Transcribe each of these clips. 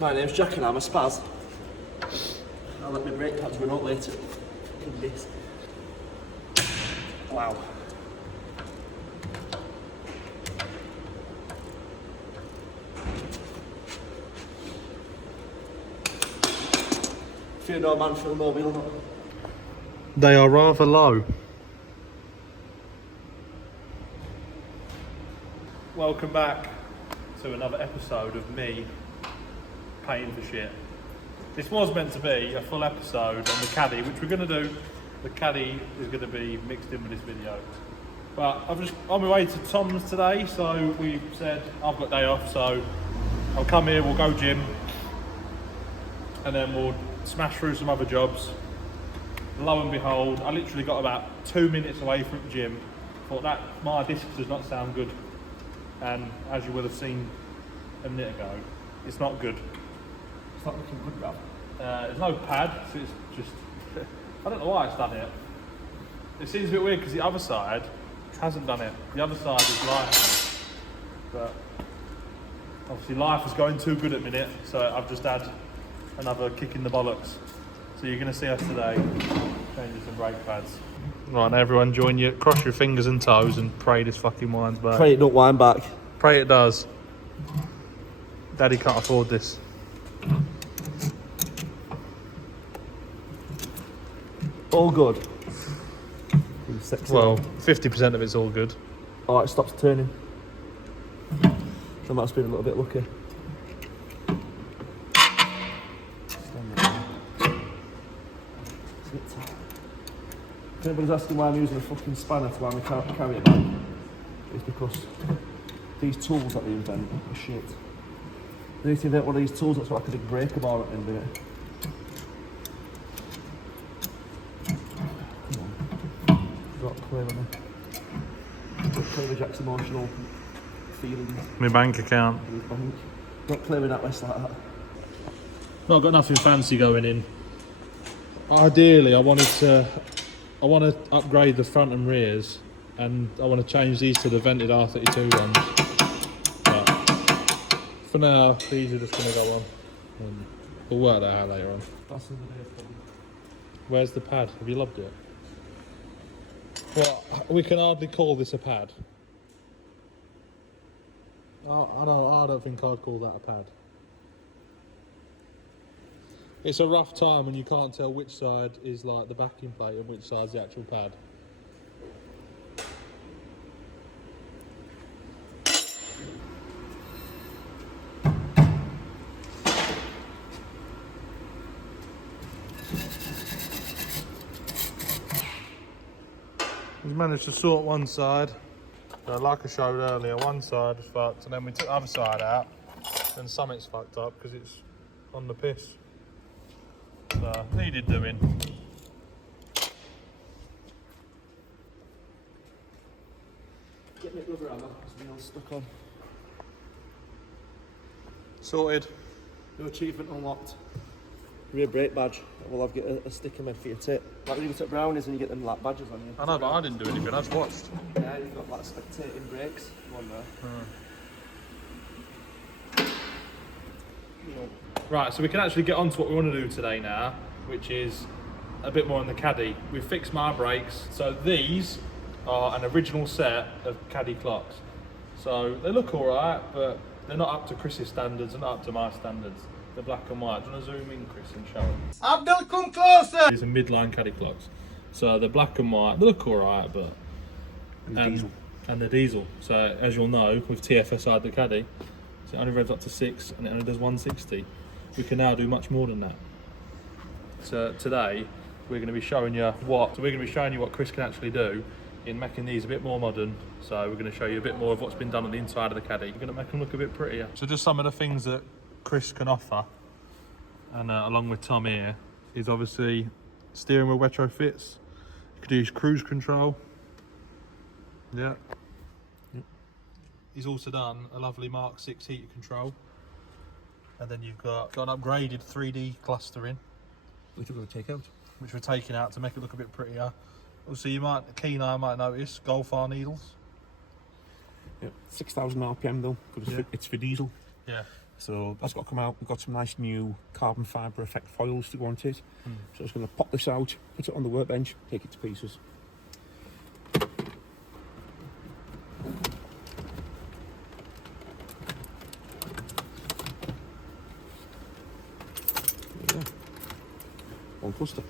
My name's Jack and I'm a spaz. I'll let my brake pads run out later. This. Wow. If you're no man for the mobile, they are rather low. Welcome back to another episode of me paying for shit. This was meant to be a full episode on the Caddy, which we're going to do. The Caddy is going to be mixed in with this video. But I'm just on my way to Tom's today, so we said I've got day off, so I'll come here, we'll go gym, and then we'll smash through some other jobs. Lo and behold, I literally got about 2 minutes away from the gym. Thought that my disc does not sound good, and as you will have seen a minute ago, it's not good. it's not looking good, bruv. There's no pad, so it's just I don't know why it's done it. It seems a bit weird because the other side hasn't done it. The other side is life, but obviously life is going too good at the minute, so I've just had another kick in the bollocks. So you're going to see us today changing some brake pads. Right, now everyone join you, cross your fingers and toes and pray this fucking winds back. Pray it don't wind back. Pray it does. Daddy can't afford this. All good. Well, 50% of it's all good. Oh, it stops turning. I might have been a little bit lucky. If anybody's asking why I'm using a fucking spanner to why I can't carry it back, it's because these tools that they invent are shit. They need to invent one of these tools that's like a big breaker bar at the end of it. Got clear on it. Got clear with Jack's emotional feelings. My bank account. Got clear with that list like that. No, I've got nothing fancy going in. Ideally, I want to upgrade the front and rears, and I want to change these to the vented R32 ones. But for now, these are just going to go on. And we'll work that out later on. That's another problem. Where's the pad? Have you loved it? Well, we can hardly call this a pad. I don't think I'd call that a pad. It's a rough time and you can't tell which side is like the backing plate and which side's the actual pad. We've managed to sort one side. Like I showed earlier, one side is fucked, and then we took the other side out, and something's fucked up because it's on the piss. So, needed doing. Get me rubber hammer, because the nail's stuck on. Sorted. New achievement unlocked. Rear brake badge. Well, I've got a sticker made for your tip. Like when you go to Brownies and you get them like badges on you. I know, but I didn't do anything, I just watched. Yeah, you've got like spectating brakes. One there. Right, so we can actually get on to what we want to do today now, which is a bit more on the Caddy. We've fixed my brakes. So these are an original set of Caddy clocks. So they look alright, but they're not up to Chris's standards and not up to my standards. They're black and white. Do you want to zoom in, Chris, and show them? Abdul, come closer! These are midline Caddy clocks. So they're black and white. They look alright, but... Diesel. And they're diesel. So as you'll know, with TFSI the Caddy, so it only revs up to 6 and it only does 160. We can now do much more than that. So today we're going to be showing you what Chris can actually do in making these a bit more modern. So we're going to show you a bit more of what's been done on the inside of the Caddy. We're going to make them look a bit prettier. So just some of the things that Chris can offer, and along with Tom here, is obviously steering wheel retrofits. You could use cruise control. Yeah. Yep. He's also done a lovely Mark 6 heater control. And then you've got an upgraded 3D clustering, Which we're going to take out. which we're taking out to make it look a bit prettier. Also, a keen eye might notice Golf R needles. Yeah, 6,000 RPM though, because Yeah. it's for diesel. Yeah. So that's got to come out. We've got some nice new carbon fibre effect foils to go on it. So I'm just going to pop this out, put it on the workbench, take it to pieces. There you go. One cluster.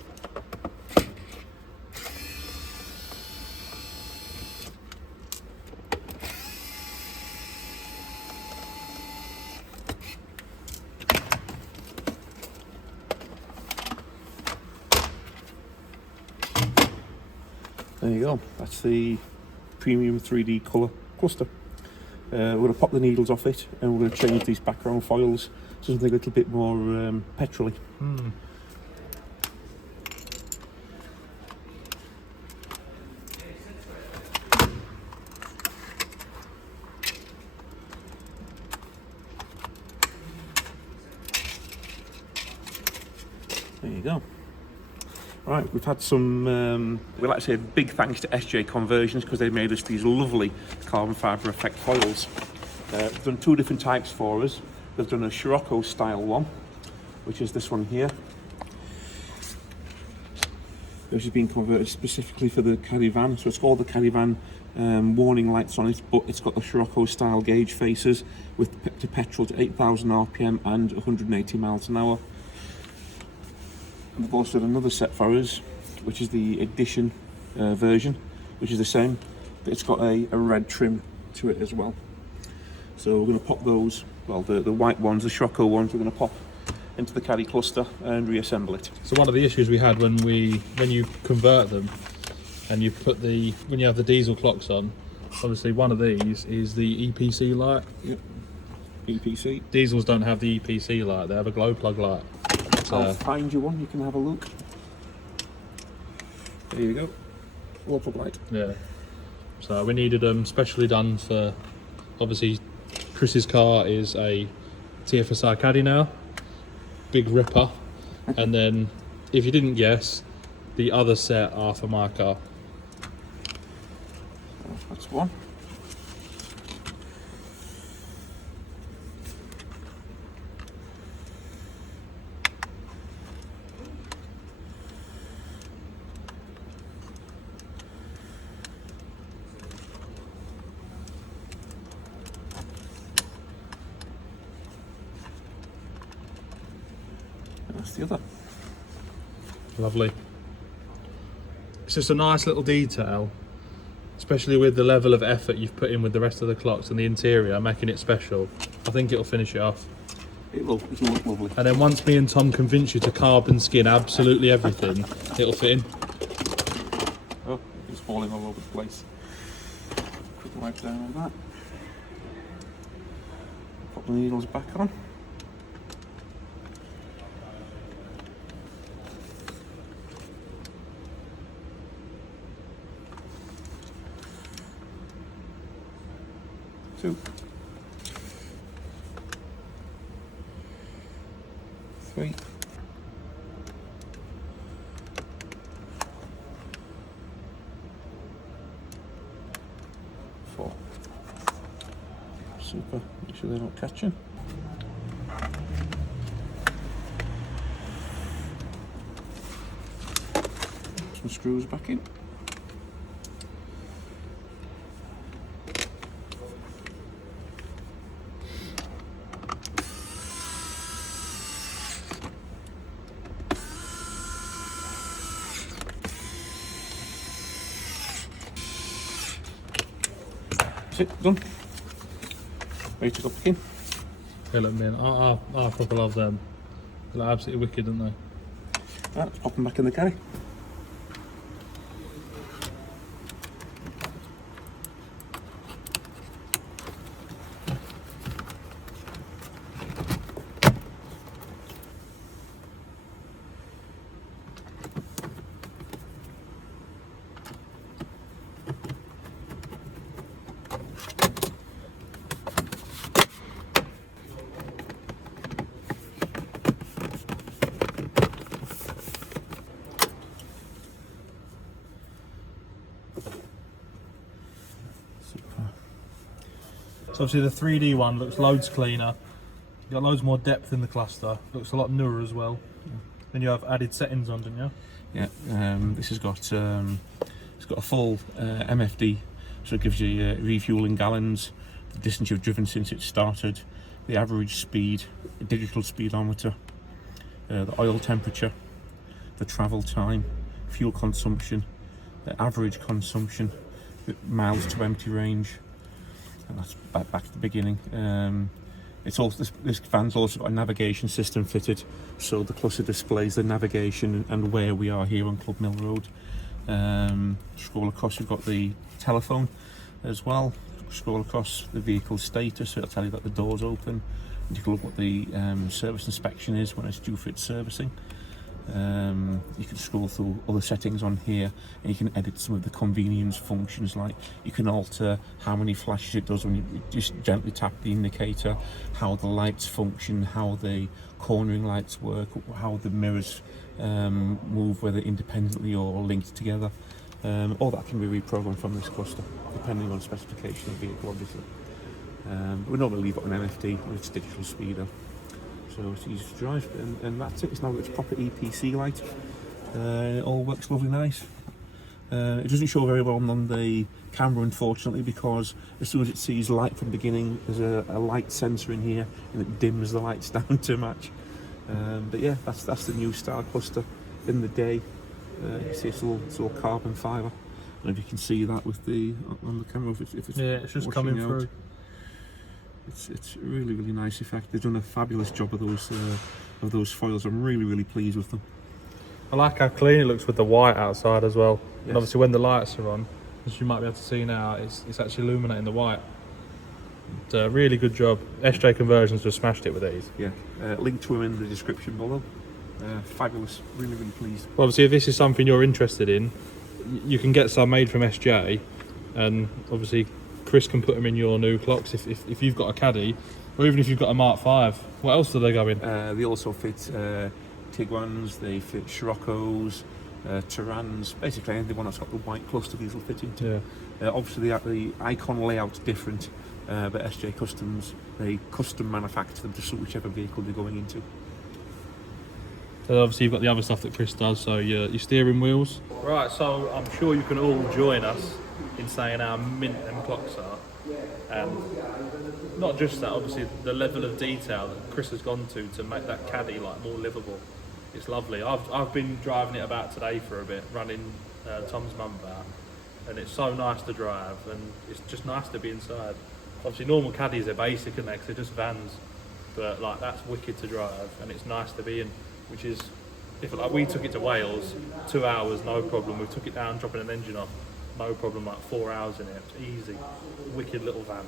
There you go, that's the premium 3D colour cluster. We're going to pop the needles off it and we're going to change these background foils to something a little bit more petrol-y. There you go. Right, we've had some, we'd like to say a big thanks to SJ Conversions because they made us these lovely carbon fibre effect foils. They've done two different types for us. They've done a Scirocco style one, which is this one here. This has been converted specifically for the Caddy van, so it's got all the Caddy van warning lights on it, but it's got the Scirocco style gauge faces with to petrol to 8,000 RPM and 180 miles an hour. We've also done another set for us, which is the edition version, which is the same, but it's got a red trim to it as well. So we're going to pop those, well, the white ones, the Scirocco ones, we're going to pop into the Caddy cluster and reassemble it. So one of the issues we had when you convert them and you put when you have the diesel clocks on, obviously one of these is the EPC light. Yep. EPC. Diesels don't have the EPC light, they have a glow plug light. I'll find you one, you can have a look. There you go, glow plug light. Yeah, so we needed them specially done for, obviously Chris's car is a TFSI Caddy now, big ripper, and then if you didn't guess, the other set are for my car. That's one. That's the other. Lovely. It's just a nice little detail, especially with the level of effort you've put in with the rest of the clocks and the interior, making it special. I think it'll finish it off. It'll look lovely. And then once me and Tom convince you to carbon skin absolutely everything, it'll fit in. Oh, it's falling all over the place. Quick wipe down on that. Pop the needles back on. Two. Three. Four. Super. Make sure they're not catching. Some screws back in. That's it, done. Ready to go back in. They look mean. I proper love them. They look absolutely wicked, don't they? Right, let's pop them back in the carry. So obviously the 3D one looks loads cleaner. Got loads more depth in the cluster. Looks a lot newer as well. Then you have added settings on, didn't you? Yeah, this has got it's got a full MFD, so it gives you refueling gallons, the distance you've driven since it started, the average speed, a digital speedometer, the oil temperature, the travel time, fuel consumption, the average consumption, the miles to empty range, and that's back to the beginning. It's also this van's also got a navigation system fitted, so the cluster displays the navigation and where we are here on Club Mill Road. Scroll across, we've got the telephone as well. Scroll across the vehicle status, so it'll tell you that the door's open. And you can look what the service inspection is when it's due for its servicing. You can scroll through other settings on here, and you can edit some of the convenience functions, like you can alter how many flashes it does when you just gently tap the indicator, how the lights function, how the cornering lights work, how the mirrors move, whether independently or linked together. All that can be reprogrammed from this cluster, depending on the specification of the vehicle, obviously. We normally leave it on MFD with its digital speeder, so it's easy to drive, and that's it. It's now got its proper EPC light. It all works lovely nice. It doesn't show very well on the camera, unfortunately, because as soon as it sees light from the beginning, there's a light sensor in here, and it dims the lights down to match. But yeah, that's the new style cluster in the day. You see it's all carbon fibre. I don't know if you can see that with on the camera. If it's yeah, it's just coming through. It's a really nice effect. They've done a fabulous job of those foils. I'm really pleased with them. I like how clean it looks with the white outside as well. Yes. And obviously when the lights are on, as you might be able to see now, it's actually illuminating the white. It's a really good job. SJ Conversions just smashed it with these. Yeah, link to them in the description below. Fabulous, really pleased. Well, obviously if this is something you're interested in, you can get some made from SJ, and obviously Chris can put them in your new clocks if you've got a Caddy, or even if you've got a Mark 5. What else do they go in? They also fit Tiguan's, they fit Scirocco's, Terrans, basically anyone that's got the white cluster these will fit into. Yeah. Obviously the icon layout's different, but SJ Customs, they custom manufacture them to suit whichever vehicle they're going into. So obviously you've got the other stuff that Chris does, so your steering wheels. Right, so I'm sure you can all join us in saying how mint them clocks are. And not just that, obviously the level of detail that Chris has gone to make that Caddy like more livable. It's lovely. I've been driving it about today for a bit, running Tom's mum about, and it's so nice to drive, and it's just nice to be inside. Obviously normal Caddies are basic, and they're just vans, but like that's wicked to drive, and it's nice to be in. Which is, if like we took it to Wales, 2 hours, no problem. We took it down, dropping an engine off, no problem. Like 4 hours in it, easy. Wicked little van.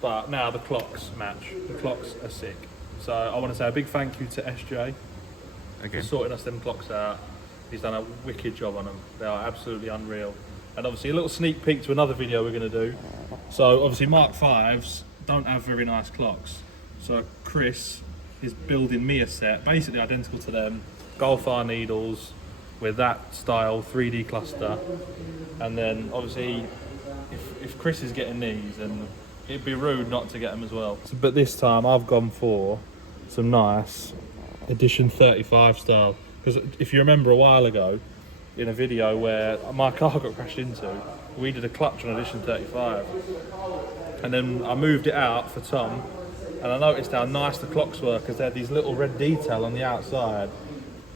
But now the clocks match. The clocks are sick. So I want to say a big thank you to SJ for sorting us them clocks out. He's done a wicked job on them. They are absolutely unreal. And obviously a little sneak peek to another video we're going to do. So obviously Mark 5s don't have very nice clocks. So Chris is building me a set basically identical to them, Golf R needles with that style 3D cluster, and then obviously if Chris is getting these, then it'd be rude not to get them as well. But this time I've gone for some nice edition 35 style, because if you remember a while ago in a video where my car got crashed into, we did a clutch on edition 35, and then I moved it out for Tom. And I noticed how nice the clocks were, because they had these little red detail on the outside,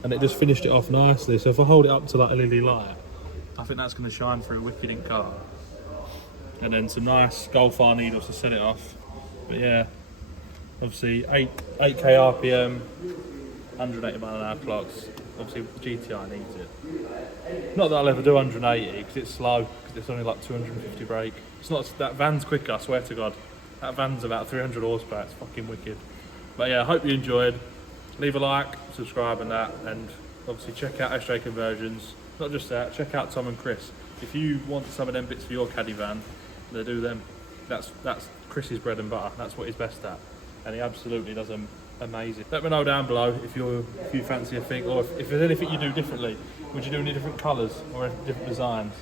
and it just finished it off nicely. So if I hold it up to like a LED light, I think that's going to shine through wicked in car. And then some nice Golf R needles to set it off. But yeah, obviously 8k RPM, 180 mile an hour clocks. Obviously the GTI needs it. Not that I'll ever do 180 because it's slow, because it's only like 250 brake. It's not, that van's quicker, I swear to God. That van's about 300 horsepower, it's fucking wicked. But yeah, I hope you enjoyed. Leave a like, subscribe and that, and obviously check out SJ Conversions. Not just that, check out Tom and Chris. If you want some of them bits for your Caddy van, they do them. That's Chris's bread and butter, that's what he's best at. And he absolutely does them amazing. Let me know down below if you fancy a thing, or if there's anything you do differently. Would you do any different colours or different designs?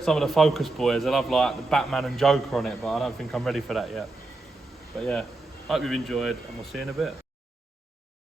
Some of the Focus boys, they'll have like the Batman and Joker on it, but I don't think I'm ready for that yet. But yeah, Hope you've enjoyed, and we'll see you in a bit.